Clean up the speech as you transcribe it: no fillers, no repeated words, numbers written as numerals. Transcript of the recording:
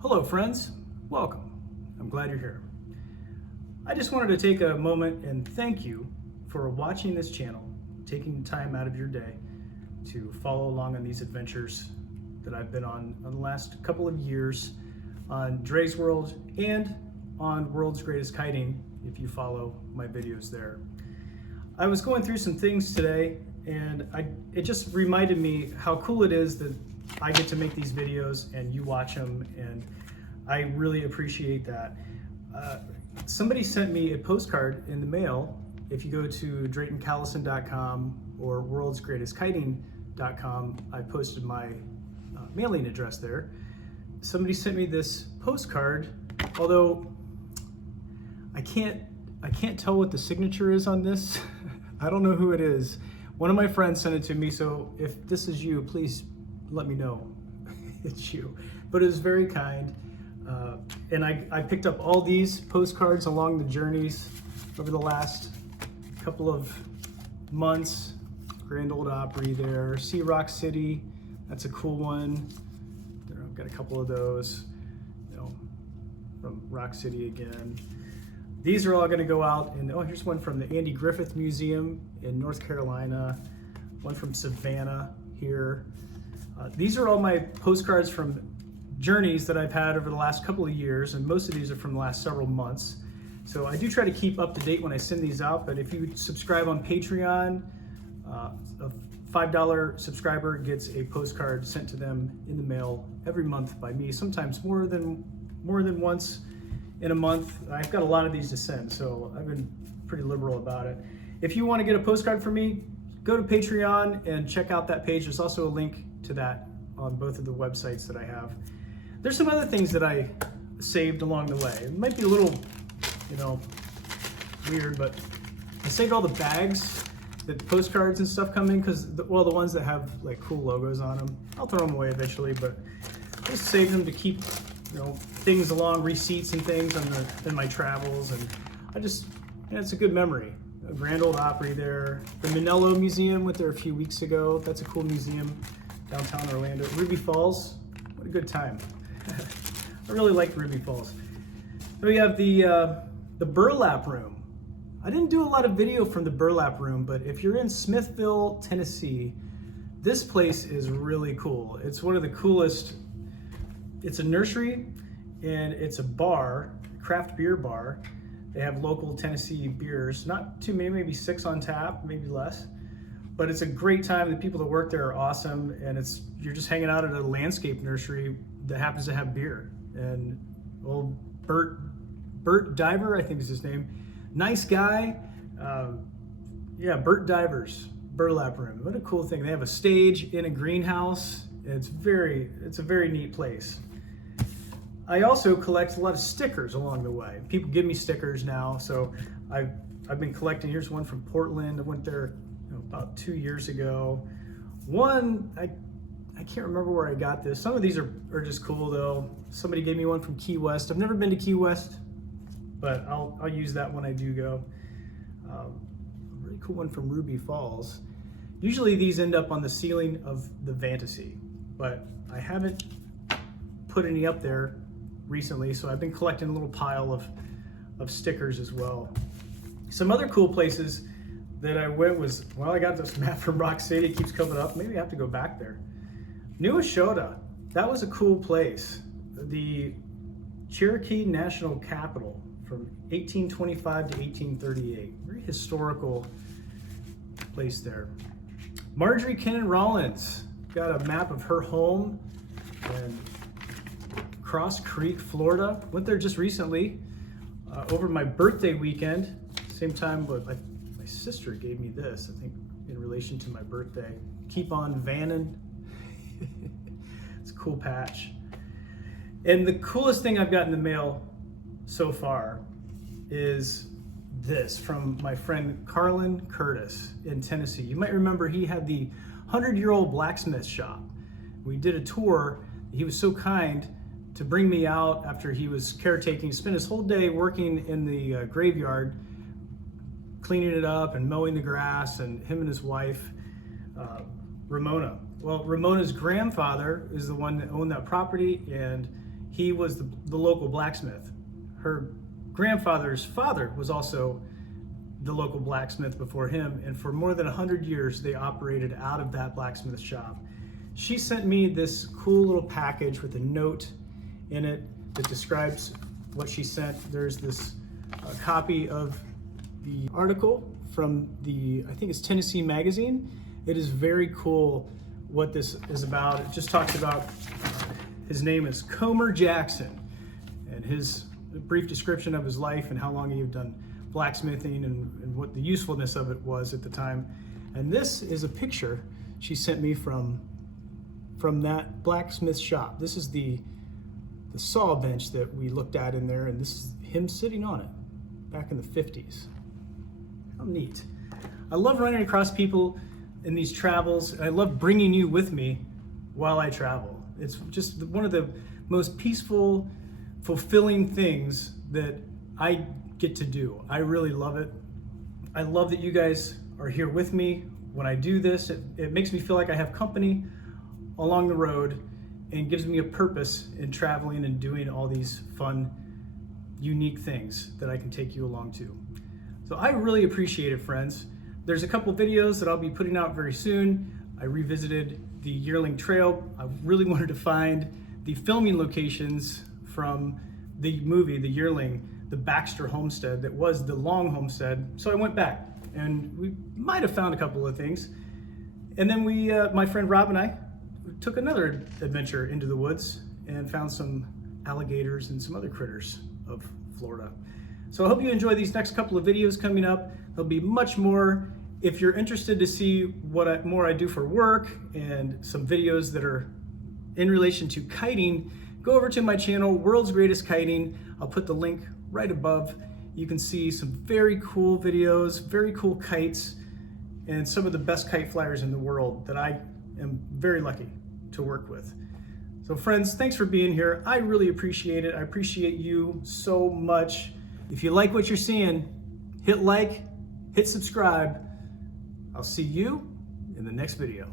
Hello friends, welcome. I'm glad you're here. I just wanted to take a moment and thank you for watching this channel, taking time out of your day to follow along on these adventures that I've been on the last couple of years on Drays World and on World's Greatest Kiting, if you follow my videos there. I was going through some things today and it just reminded me how cool it is that I get to make these videos and you watch them, and I really appreciate that. Somebody sent me a postcard in the mail. If you go to DraytonCallison.com or World'sGreatestKiting.com, I posted my mailing address there. Somebody sent me this postcard, although I can't tell what the signature is on this. I don't know who it is. One of my friends sent it to me, so if this is you, please let me know it's you. But it was very kind. And I picked up all these postcards along the journeys over the last couple of months. Grand Ole Opry there, Sea Rock City, that's a cool one. There, I've got a couple of those, from Rock City again. These are all gonna go out, and oh, here's one from the Andy Griffith Museum in North Carolina, one from Savannah here. These are all my postcards from journeys that I've had over the last couple of years, and most of these are from the last several months. So I do try to keep up to date when I send these out, but if you subscribe on Patreon, a $5 subscriber gets a postcard sent to them in the mail every month by me, sometimes more than once in a month. I've got a lot of these to send, so I've been pretty liberal about it. If you want to get a postcard from me, go to Patreon and check out that page. There's also a link to that on both of the websites that I have. There's some other things that I saved along the way. It might be a little, weird, but I saved all the bags that postcards and stuff come in, because the ones that have like cool logos on them, I'll throw them away eventually, but I just saved them to keep, things along, receipts and things in my travels, and it's a good memory. A Grand Ole Opry there. The Manello Museum, went there a few weeks ago. That's a cool museum downtown Orlando. Ruby Falls, what a good time. I really liked Ruby Falls. Then we have the Burlap Room. I didn't do a lot of video from the Burlap Room, but if you're in Smithville, Tennessee, this place is really cool. It's one of the coolest. It's a nursery and it's a bar, craft beer bar. They have local Tennessee beers, not too many, maybe 6 on tap, maybe less. But it's a great time. The people that work there are awesome, and you're just hanging out at a landscape nursery that happens to have beer. And old Burt Divers, I think is his name, nice guy. Burt Divers, Burlap Room. What a cool thing. They have a stage in a greenhouse. It's a very neat place. I also collect a lot of stickers along the way. People give me stickers now, so I've been collecting. Here's one from Portland. I went there about 2 years ago. One, I can't remember where I got this. Some of these are just cool though. Somebody gave me one from Key West. I've never been to Key West, but I'll use that when I do go. A really cool one from Ruby Falls. Usually these end up on the ceiling of the Fantasy, but I haven't put any up there recently, so I've been collecting a little pile of stickers as well. Some other cool places that I went was, I got this map from Rock City. It keeps coming up. Maybe I have to go back there. New Eshota, that was a cool place. The Cherokee National Capital from 1825 to 1838. Very historical place there. Marjorie Kennan Rollins, got a map of her home in Cross Creek, Florida. Went there just recently over my birthday weekend. Same time, but my sister gave me this, I think, in relation to my birthday. Keep on Vannin. It's a cool patch. And the coolest thing I've got in the mail so far is this from my friend Carlin Curtis in Tennessee. You might remember he had the 100-year-old Blacksmith Shop. We did a tour. He was so kind to bring me out after he was caretaking. He spent his whole day working in the graveyard, cleaning it up and mowing the grass, and him and his wife, Ramona. Well, Ramona's grandfather is the one that owned that property, and he was the local blacksmith. Her grandfather's father was also the local blacksmith before him, and for more than 100 years they operated out of that blacksmith shop. She sent me this cool little package with a note in it that describes what she sent. There's this copy of the article from I think it's Tennessee Magazine. It is very cool what this is about. It just talks about, his name is Comer Jackson, and his brief description of his life and how long he had done blacksmithing and what the usefulness of it was at the time. And this is a picture she sent me from that blacksmith shop. This is the saw bench that we looked at in there, and this is him sitting on it back in the 50s. How neat. I love running across people in these travels, and I love bringing you with me while I travel. It's just one of the most peaceful, fulfilling things that I get to do. I really love it. I love that you guys are here with me when I do this. It makes me feel like I have company along the road and gives me a purpose in traveling and doing all these fun, unique things that I can take you along to. So I really appreciate it, friends. There's a couple videos that I'll be putting out very soon. I revisited the Yearling Trail. I really wanted to find the filming locations from the movie, The Yearling, the Baxter homestead that was the Long homestead. So I went back and we might have found a couple of things. And then my friend Rob and I took another adventure into the woods and found some alligators and some other critters of Florida. So I hope you enjoy these next couple of videos coming up. There'll be much more. If you're interested to see what more I do for work and some videos that are in relation to kiting, go over to my channel, World's Greatest Kiting. I'll put the link right above. You can see some very cool videos, very cool kites, and some of the best kite flyers in the world that I am very lucky to work with. So friends, thanks for being here. I really appreciate it. I appreciate you so much. If you like what you're seeing, hit like, hit subscribe. I'll see you in the next video.